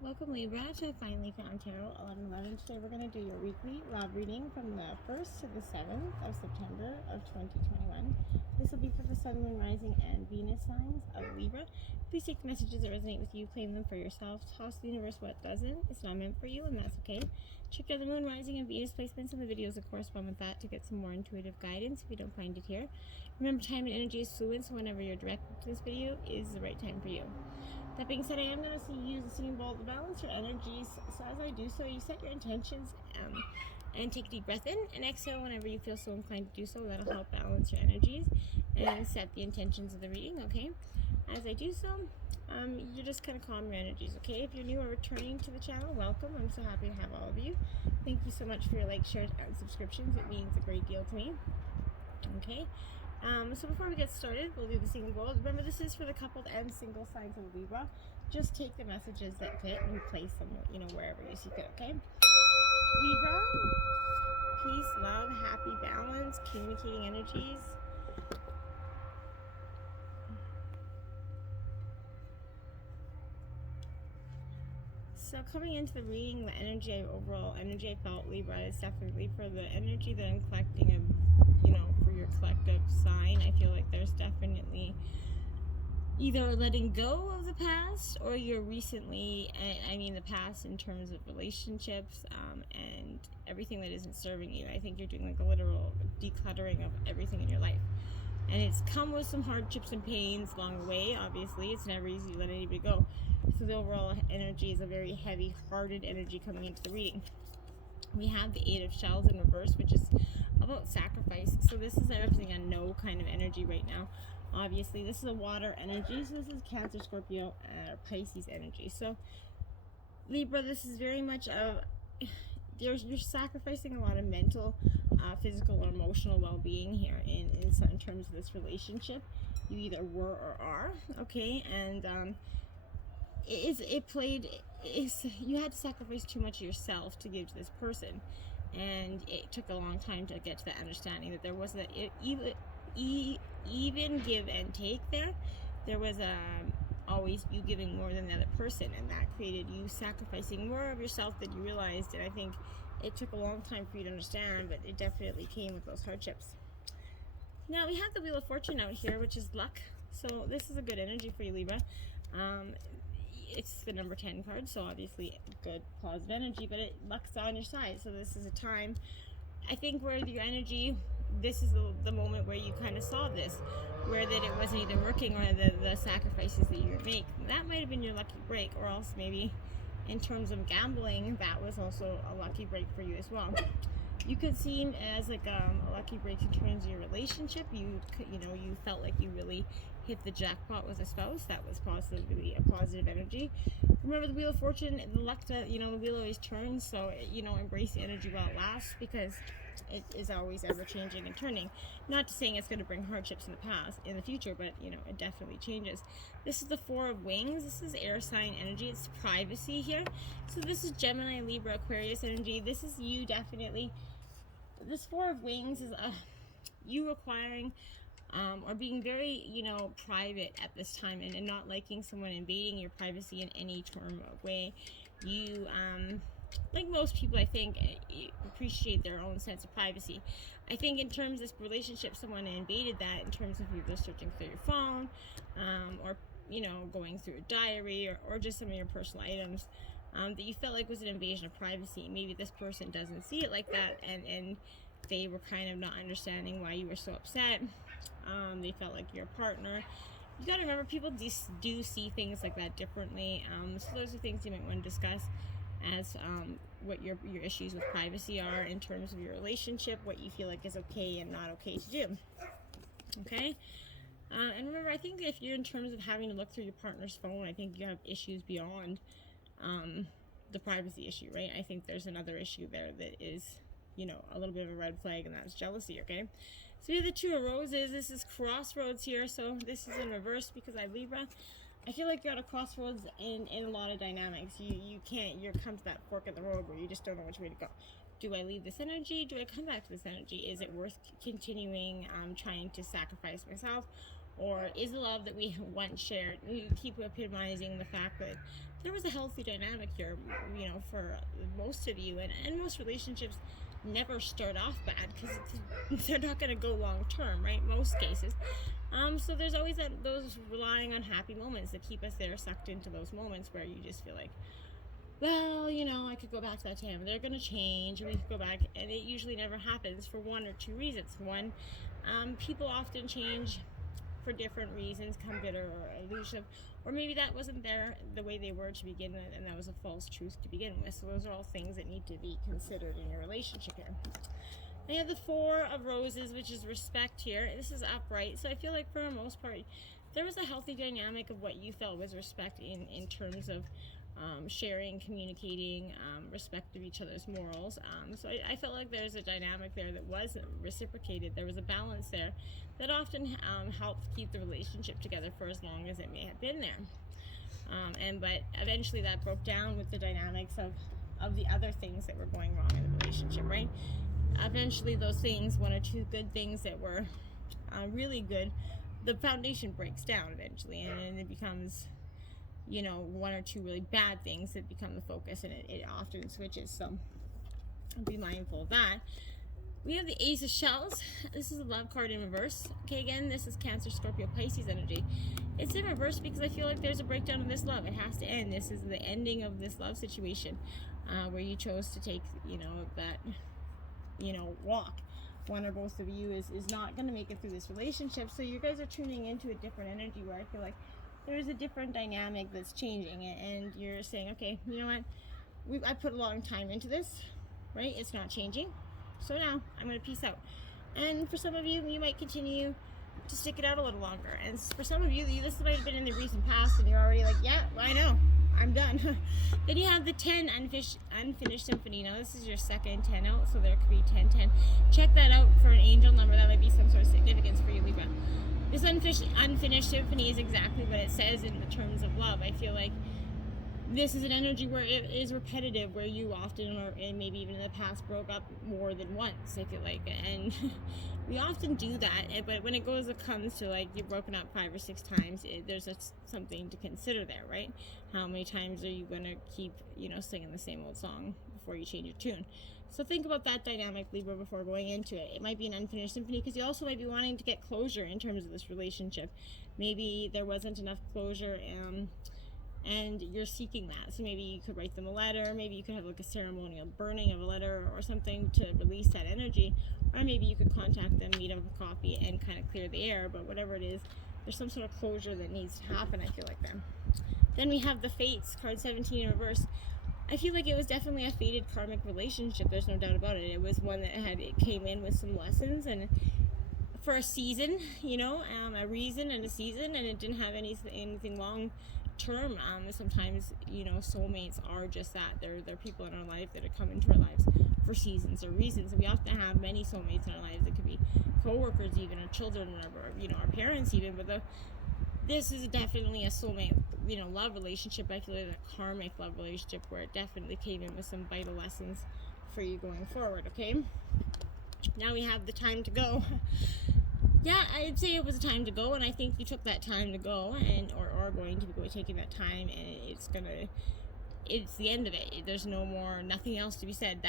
Welcome Libra to Finally Found Tarot 1111. Today we're going to do your weekly love reading from the 1st to the 7th of September of 2021. This will be for the Sun, Moon, Rising, and Venus signs of Libra. Please take the messages that resonate with you, claim them for yourself. Toss the universe what doesn't. It's not meant for you, and that's okay. Check out the Moon, Rising, and Venus placements in the videos that correspond with that to get some more intuitive guidance if you don't find it here. Remember, time and energy is fluid, so whenever you're directed to this video is the right time for you. That being said, I am going to use the singing bowl to balance your energies. So as I do so, you set your intentions and take a deep breath in and exhale whenever you feel so inclined to do so. That'll help balance your energies and set the intentions of the reading, okay? As I do so, you just kind of calm your energies, okay? If you're new or returning to the channel, welcome. I'm so happy to have all of you. Thank you so much for your likes, shares, and subscriptions. It means a great deal to me, okay? So before we get started, we'll do the singing bowl. Remember, this is for the coupled and single signs of Libra. Just take the messages that fit and place them, wherever you see fit, okay? Libra, peace, love, happy, balance, communicating energies. So coming into the reading, the overall energy I felt, Libra, is definitely for the energy that I'm collecting of, for your collective sign. I feel like there's definitely either letting go of the past or you're recently, the past in terms of relationships and everything that isn't serving you. I think you're doing like a literal decluttering of everything in your life. And it's come with some hardships and pains along the way. Obviously, it's never easy to let anybody go. So the overall energy is a very heavy-hearted energy coming into the reading. We have the Eight of Shells in reverse, which is about sacrifice. So this is representing a no kind of energy right now. Obviously, this is a water energy. So this is Cancer, Scorpio, Pisces energy. So Libra, this is very much of you're sacrificing a lot of mental, physical, or emotional well-being here in terms of this relationship. You either were or are, okay? And you had to sacrifice too much of yourself to give to this person, and it took a long time to get to that understanding that there was an even give and take there. There was always you giving more than the other person, and that created you sacrificing more of yourself than you realized. And I think it took a long time for you to understand, but it definitely came with those hardships. Now we have the Wheel of Fortune out here, which is luck. So this is a good energy for you, Libra. It's the number 10 card, so obviously good positive energy, but luck's on your side. So this is a time, I think, where your energy, this is the moment where you kind of saw this, where that it wasn't either working or the sacrifices that you were making. That might have been your lucky break, or else maybe in terms of gambling, that was also a lucky break for you as well. You could seem as like a lucky break in terms of your relationship. You felt like you really hit the jackpot with a spouse. That was possibly a positive energy. Remember the Wheel of Fortune, the luck that, the wheel always turns. So, embrace the energy while it lasts, because it is always ever changing and turning. Not to saying it's going to bring hardships in the future, but, it definitely changes. This is the Four of Wings. This is air sign energy. It's privacy here. So this is Gemini, Libra, Aquarius energy. This is you definitely. This Four of Wings is you requiring or being very, private at this time, and not liking someone invading your privacy in any term of way. You, like most people, I think, appreciate their own sense of privacy. I think in terms of this relationship, someone invaded that in terms of you searching through your phone, or, going through a diary, or just some of your personal items. That you felt like was an invasion of privacy. Maybe this person doesn't see it like that, and they were kind of not understanding why you were so upset. They felt like your partner. You got to remember, people do see things like that differently. So those are things you might want to discuss as what your issues with privacy are in terms of your relationship, what you feel like is okay and not okay to do. Okay? And remember, I think if you're in terms of having to look through your partner's phone, I think you have issues beyond the privacy issue, right? I think there's another issue there that is, a little bit of a red flag, and that's jealousy, okay? So we have the Two of Roses. This is crossroads here, so this is in reverse because I Libra. I feel like you're at a crossroads in a lot of dynamics. You're come to that fork in the road where you just don't know which way to go. Do I leave this energy? Do I come back to this energy? Is it worth continuing trying to sacrifice myself? or is the love that we once shared. We keep epitomizing the fact that there was a healthy dynamic here, you know, for most of you, and most relationships never start off bad because they're not going to go long term, right? Most cases. So there's always those relying on happy moments that keep us there, sucked into those moments where you just feel like, well, you know, I could go back to that time. They're going to change, and we could go back, and it usually never happens for one or two reasons. One, people often change for different reasons, come bitter or elusive, or maybe that wasn't the way they were to begin with, and that was a false truth to begin with. So those are all things that need to be considered in your relationship here. I have the Four of Roses, which is respect here. This is upright, so I feel like for the most part, there was a healthy dynamic of what you felt was respect in terms of sharing, communicating, respect of each other's morals. So I felt like there's a dynamic there that wasn't reciprocated. There was a balance there that often helped keep the relationship together for as long as it may have been there. But eventually that broke down with the dynamics of the other things that were going wrong in the relationship, right? Eventually those things, one or two good things that were really good, the foundation breaks down eventually, and it becomes, you know, one or two really bad things that become the focus, and it often switches. So be mindful of that. We have the Ace of Shells. This is a love card in reverse. Okay, again, this is Cancer, Scorpio, Pisces energy. It's in reverse because I feel like there's a breakdown of this love. It has to end. This is the ending of this love situation where you chose to take, you know, that, you know, walk. One or both of you is not going to make it through this relationship. So you guys are tuning into a different energy where I feel like there's a different dynamic that's changing, and you're saying, okay, you know what, I put a long time into this, right? It's not changing, so now I'm going to peace out. And for some of you, you might continue to stick it out a little longer, and for some of you, this might have been in the recent past, and you're already like, yeah, well, I know, I'm done. Then you have the 10 unfinished symphony. Now this is your second 10 out, so there could be 10-10. Check that out for an angel number. That might be some sort of significance for you, Libra. This unfinished symphony is exactly what it says in the terms of love. I feel like this is an energy where it is repetitive, where you often, or and maybe even in the past, broke up more than once, I feel like. And we often do that, but when it comes to like you've broken up 5 or 6 times, there's something to consider there, right? How many times are you going to keep, you know, singing the same old song before you change your tune? So think about that dynamic, Libra, before going into it. It might be an unfinished symphony because you also might be wanting to get closure in terms of this relationship. Maybe there wasn't enough closure and you're seeking that. So maybe you could write them a letter. Maybe you could have like a ceremonial burning of a letter or something to release that energy. Or maybe you could contact them, meet up with coffee, and kind of clear the air. But whatever it is, there's some sort of closure that needs to happen, I feel like then. Then we have the Fates, card 17 in reverse. I feel like it was definitely a fated karmic relationship. There's no doubt about it. It was one that came in with some lessons, and for a season, you know, a reason and a season, and it didn't have anything long term. Sometimes, you know, soulmates are just that. They're people in our life that come into our lives for seasons or reasons. And we often have many soulmates in our lives. It could be coworkers, even, or children, or, you know, our parents even. But this is definitely a soulmate, you know, love relationship. I feel like a karmic love relationship where it definitely came in with some vital lessons for you going forward, okay? Now we have the time to go. Yeah, I'd say it was a time to go, and I think you took that time to go, and or are going to be taking that time, and it's the end of it. There's nothing else to be said.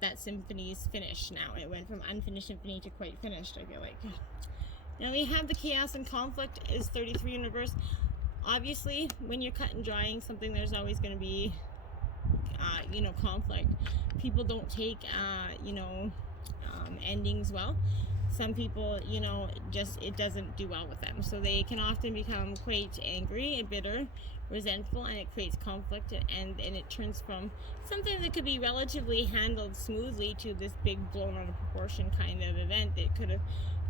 That symphony's finished now. It went from unfinished symphony to quite finished, I feel like. Now we have the chaos and conflict is 33 in reverse. Obviously, when you're cut and drying something, there's always going to be, you know, conflict. People don't take, you know, endings well. Some people, you know, it doesn't do well with them. So they can often become quite angry and bitter, resentful, and it creates conflict, and it turns from something that could be relatively handled smoothly to this big blown out of proportion kind of event that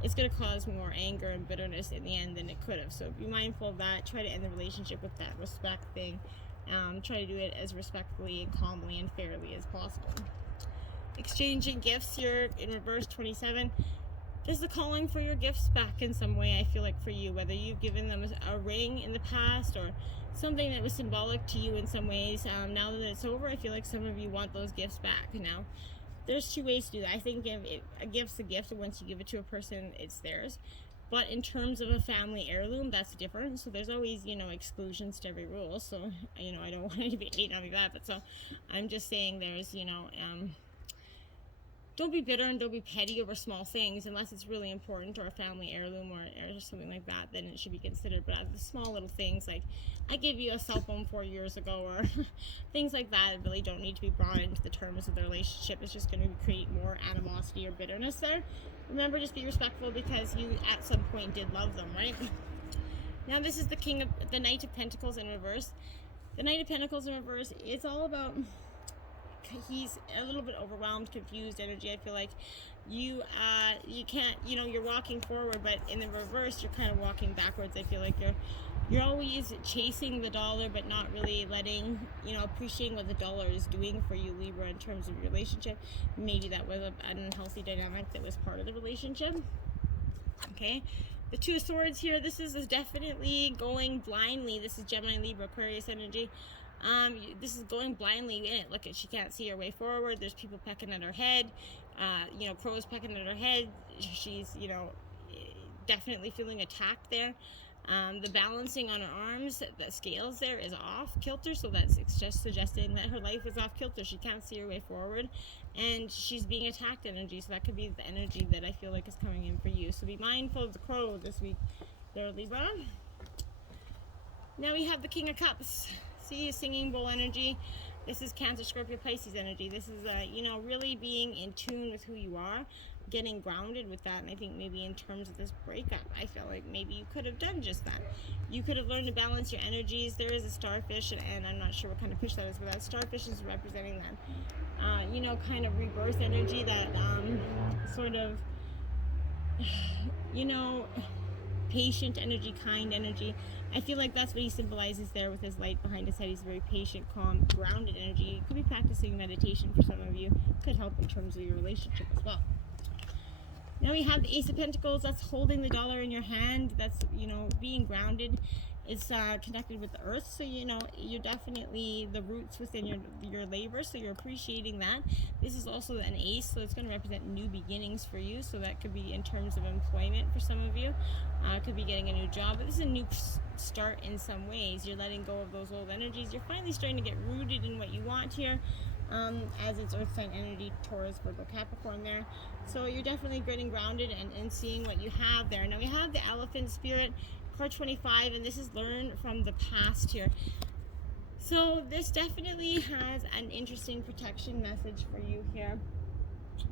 it's going to cause more anger and bitterness in the end than it could have. So be mindful of that. Try to end the relationship with that respect thing. Try to do it as respectfully and calmly and fairly as possible. Exchanging gifts here in reverse, 27. There's the calling for your gifts back in some way, I feel like, for you. Whether you've given them a ring in the past or something that was symbolic to you in some ways. Now that it's over, I feel like some of you want those gifts back. Now, there's 2 ways to do that. I think a gift's a gift, and once you give it to a person, it's theirs. But in terms of a family heirloom, that's different. So there's always, you know, exclusions to every rule. So, you know, I don't want to be hating on me that. But so I'm just saying there's, you know, don't be bitter and don't be petty over small things unless it's really important or a family heirloom or something like that. Then it should be considered. But the small little things like I gave you a cell phone 4 years ago or things like that really don't need to be brought into the terms of the relationship. It's just going to create more animosity or bitterness there. Remember, just be respectful because you at some point did love them, right? Now this is the Knight of Pentacles in reverse. The Knight of Pentacles in reverse, it's all about, he's a little bit overwhelmed, confused energy. I feel like you can't, you know, you're walking forward, but in the reverse you're kind of walking backwards. I feel like you're always chasing the dollar but not really letting, you know, appreciating what the dollar is doing for you, Libra, in terms of your relationship. Maybe that was an unhealthy dynamic that was part of the relationship. Okay, the Two of Swords here, this is definitely going blindly. This is Gemini, Libra, Aquarius energy. This is going blindly in it. Look, she can't see her way forward. There's people pecking at her head. You know, crows pecking at her head. She's, you know, definitely feeling attacked there. The balancing on her arms, the scales there is off kilter, so that's just suggesting that her life is off kilter. She can't see her way forward, and she's being attacked energy, so that could be the energy that I feel like is coming in for you. So be mindful of the crow this week there, Libra. Now we have the King of Cups. See, singing bowl energy. This is Cancer, Scorpio, Pisces energy. This is, you know, really being in tune with who you are, getting grounded with that. And I think maybe in terms of this breakup, I feel like maybe you could have done just that. You could have learned to balance your energies. There is a starfish, and I'm not sure what kind of fish that is, but that starfish is representing that, you know, kind of rebirth energy, that sort of, you know, patient energy, kind energy. I feel like that's what he symbolizes there with his light behind his head. He's very patient, calm, grounded energy. You could be practicing meditation for some of you. Could help in terms of your relationship as well. Now we have the Ace of Pentacles. That's holding the dollar in your hand. That's, you know, being grounded. It's connected with the earth, so, you know, you're definitely the roots within your labor, so you're appreciating that. This is also an ace, so it's going to represent new beginnings for you, so that could be in terms of employment for some of you. Could be getting a new job, but this is a new start in some ways. You're letting go of those old energies. You're finally starting to get rooted in what you want here, as it's earth sign energy, Taurus, Virgo, Capricorn there. So you're definitely getting grounded and seeing what you have there. Now we have the Elephant Spirit, card 25, and this is learn from the past here. So this definitely has an interesting protection message for you here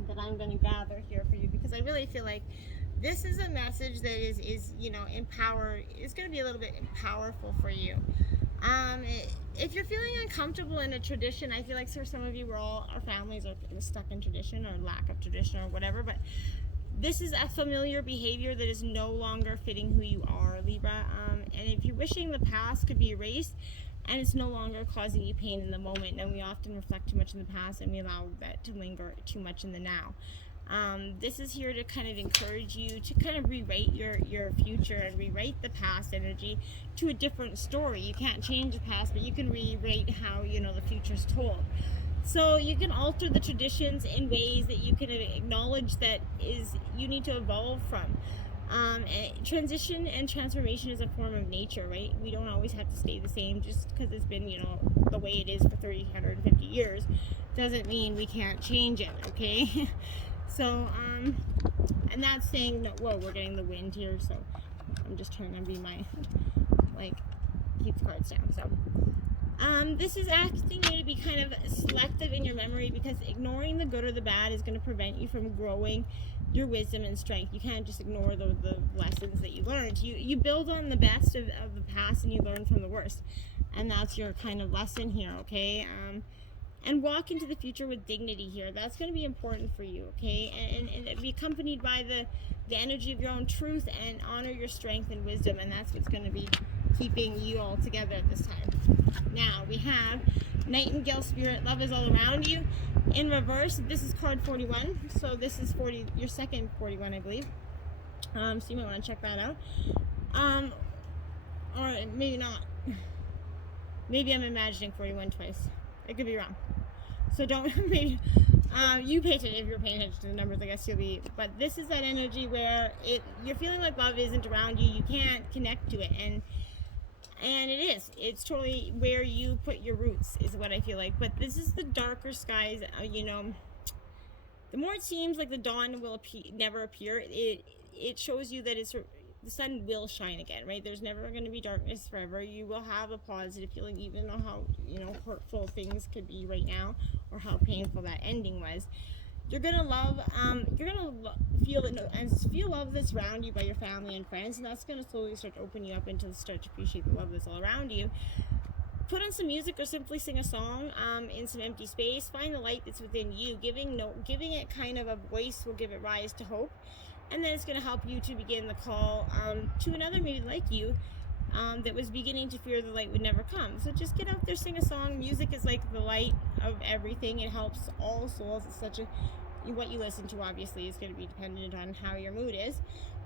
that I'm going to gather here for you, because I really feel like this is a message that is you know, it's going to be a little bit powerful for you. If you're feeling uncomfortable in a tradition, I feel like for some of you, our families are stuck in tradition or lack of tradition or whatever, but this is a familiar behavior that is no longer fitting who you are, Libra. And if you're wishing the past could be erased and it's no longer causing you pain in the moment, and we often reflect too much in the past and we allow that to linger too much in the now. This is here to kind of encourage you to kind of rewrite your future and rewrite the past energy to a different story. You can't change the past, but you can rewrite how, you know, the future's told. So you can alter the traditions in ways that you can acknowledge that you need to evolve from. Transition and transformation is a form of nature, right? We don't always have to stay the same. Just because it's been, you know, the way it is for 350 years doesn't mean we can't change it, okay? So, and that's saying that, whoa, we're getting the wind here, so I'm just trying to be keep the cards down. So, this is asking you to be kind of selective in your memory, because ignoring the good or the bad is going to prevent you from growing your wisdom and strength. You can't just ignore the lessons that you learned. You build on the best of the past and you learn from the worst. And that's your kind of lesson here, okay? And walk into the future with dignity here. That's going to be important for you, okay? And be accompanied by the energy of your own truth, and honor your strength and wisdom. And that's what's going to be keeping you all together at this time. Now we have Nightingale Spirit, love is all around you. In reverse, this is card 41. So this is your second 41, I believe. So you might want to check that out. Or maybe not. Maybe I'm imagining 41 twice. I could be wrong. So don't maybe You pay attention. If you're paying attention to the numbers, I guess you'll be. But this is that energy where you're feeling like love isn't around you. You can't connect to it, and it is. It's totally where you put your roots, is what I feel like. But this is the darker skies. You know, the more it seems like the dawn will never appear, it shows you that the sun will shine again, right? There's never going to be darkness forever. You will have a positive feeling, even though how, you know, hurtful things could be right now, or how painful that ending was. You're gonna love, feel love that's around you by your family and friends, and that's gonna slowly start to open you up into start to appreciate the love that's all around you. Put on some music or simply sing a song in some empty space. Find the light that's within you. Giving it kind of a voice will give it rise to hope, and then it's going to help you to begin the call to another maybe like you that was beginning to fear the light would never come. So just get out there, sing a song. Music is like the light of everything. It helps all souls. It's what you listen to obviously is going to be dependent on how your mood is,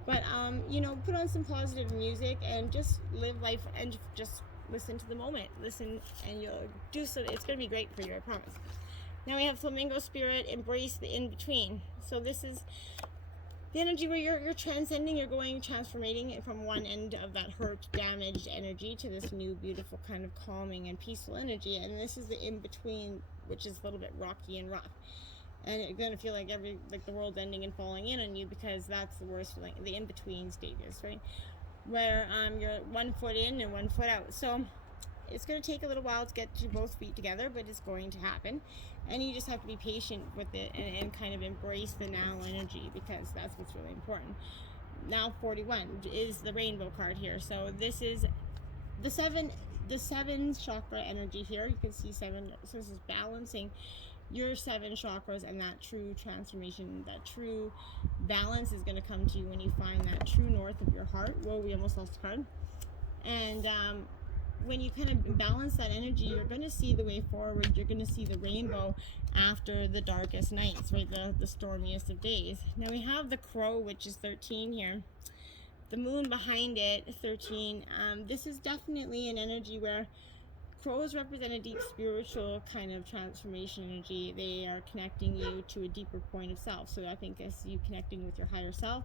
but you know, put on some positive music and just live life and just listen to the moment. Listen, and you'll do so. It's going to be great for you, I promise. Now we have Flamingo Spirit. Embrace the in-between. So this is the energy where you're transcending, you're transformating from one end of that hurt, damaged energy to this new, beautiful kind of calming and peaceful energy. And this is the in-between, which is a little bit rocky and rough. And you're going to feel like the world's ending and falling in on you, because that's the worst feeling, the in-between stages, right? Where you're 1 foot in and 1 foot out. So it's going to take a little while to get your both feet together, but it's going to happen. And you just have to be patient with it and kind of embrace the now energy, because that's what's really important. Now 41 is the rainbow card here. So this is the seven chakra energy here. You can see 7. So this is balancing your 7 chakras, and that true transformation, that true balance is going to come to you when you find that true north of your heart. Whoa, we almost lost a card. And when you kind of balance that energy, you're going to see the way forward. You're going to see the rainbow after the darkest nights, right? The stormiest of days. Now we have the crow, which is 13 here. The moon behind it, 13. This is definitely an energy where crows represent a deep spiritual kind of transformation energy. They are connecting you to a deeper point of self. So I think as you connecting with your higher self,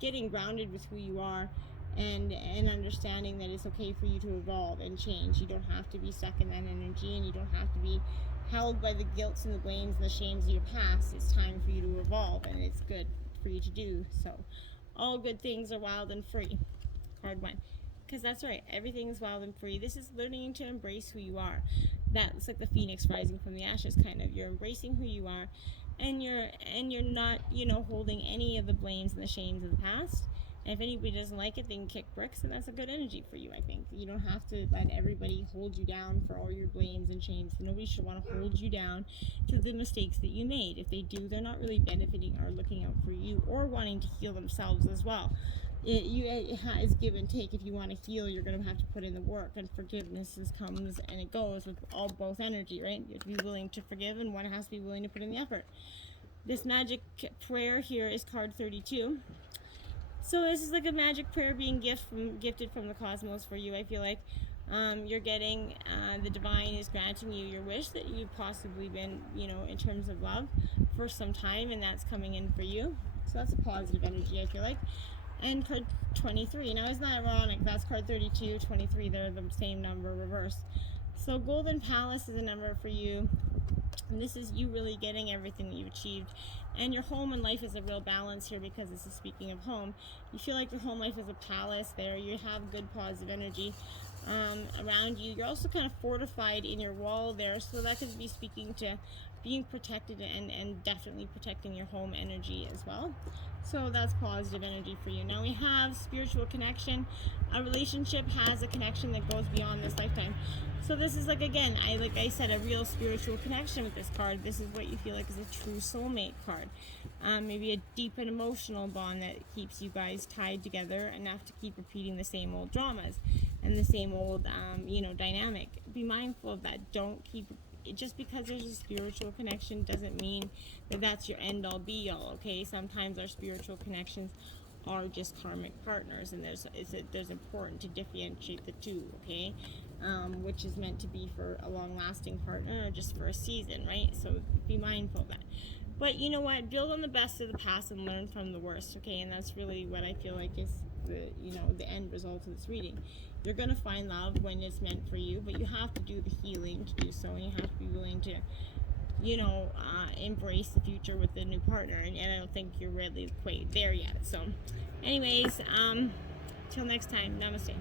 getting grounded with who you are, and understanding that it's okay for you to evolve and change. You don't have to be stuck in that energy, and you don't have to be held by the guilts and the blames and the shames of your past. It's time for you to evolve, and it's good for you to do so. All good things are wild and free. Card 1. Because that's right, everything's wild and free. This is learning to embrace who you are. That's like the phoenix rising from the ashes, kind of. You're embracing who you are, and you're not, you know, holding any of the blames and the shames of the past. And if anybody doesn't like it, they can kick bricks, and that's a good energy for you, I think. You don't have to let everybody hold you down for all your blames and shames. Nobody should want to hold you down to the mistakes that you made. If they do, they're not really benefiting or looking out for you or wanting to heal themselves as well. It has give and take. If you want to heal, you're going to have to put in the work, and forgiveness comes and it goes with both energy, right? You have to be willing to forgive, and one has to be willing to put in the effort. This magic prayer here is card 32. So this is like a magic prayer being gifted from the cosmos for you. I feel like you're getting, the divine is granting you your wish that you've possibly been, you know, in terms of love for some time, and that's coming in for you. So that's a positive energy, I feel like. And card 23. Now, isn't that ironic? That's card 32, 23. They're the same number reversed. So Golden Palace is a number for you. And this is you really getting everything that you've achieved. And your home and life is a real balance here, because this is speaking of home. You feel like your home life is a palace there. You have good positive energy around you. You're also kind of fortified in your wall there. So that could be speaking to being protected and definitely protecting your home energy as well. So that's positive energy for you. Now we have spiritual connection. A relationship has a connection that goes beyond this lifetime. So this is like, again, like I said, a real spiritual connection with this card. This is what you feel like is a true soulmate card. Maybe a deep and emotional bond that keeps you guys tied together enough to keep repeating the same old dramas and the same old, dynamic. Be mindful of that. Don't keep... Just because there's a spiritual connection doesn't mean that that's your end-all be-all, okay? Sometimes our spiritual connections are just karmic partners, and there's important to differentiate the two, okay? which is meant to be for a long-lasting partner or just for a season, right? So be mindful of that. But you know what? Build on the best of the past and learn from the worst, okay? And that's really what I feel like is the end result of this reading. You're going to find love when it's meant for you, but you have to do the healing to do so, and you have to be willing to, embrace the future with a new partner. And I don't think you're really quite there yet. So, anyways, till next time, namaste.